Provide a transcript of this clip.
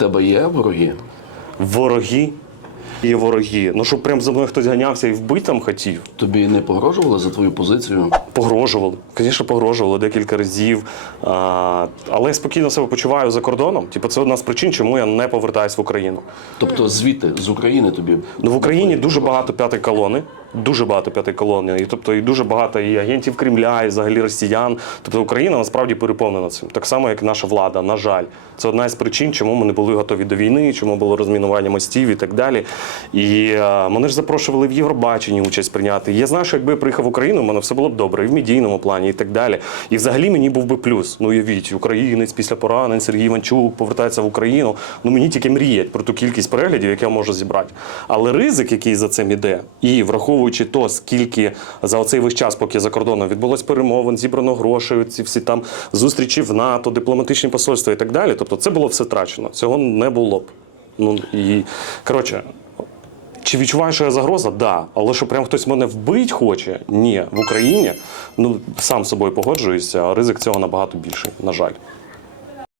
тебе є вороги? Вороги. Є вороги. Ну, щоб прям за мною хтось ганявся і вбити там хотів. Тобі не погрожували за твою позицію? Погрожували. Звісно, погрожували декілька разів. А, але я спокійно себе почуваю за кордоном. Типу, це одна з причин, чому я не повертаюсь в Україну. Тобто звідти, з України тобі. Ну, в Україні дуже багато п'ятої колони. Дуже багато п'ятої колони. І тобто і дуже багато і агентів Кремля, і взагалі росіян. Тобто Україна насправді переповнена цим. Так само, як і наша влада, на жаль. Це одна із причин, чому ми не були готові до війни, чому було розмінування мостів і так далі. І е, мене ж запрошували в Євробаченні участь прийняти. І я знаю, що якби я приїхав в Україну, в мене все було б добре, в медійному плані, і так далі. І взагалі мені був би плюс. Ну, уявіть, українець після поранень, Сергій Іванчук повертається в Україну. Ну мені тільки мріять про ту кількість переглядів, яку я можу зібрати. Але ризик, який за цим іде, і враховуючи то, скільки за оцей весь час, поки за кордоном відбулось перемовин, зібрано грошей, ці всі там зустрічі в НАТО, дипломатичні посольства і так далі. Тобто, це було все втрачено. Цього не було б. Ну і коротше. Чи відчуваю, що я загроза? Да. Але що прям хтось мене вбить хоче? Ні. В Україні ну сам з собою погоджуюся, ризик цього набагато більший, на жаль.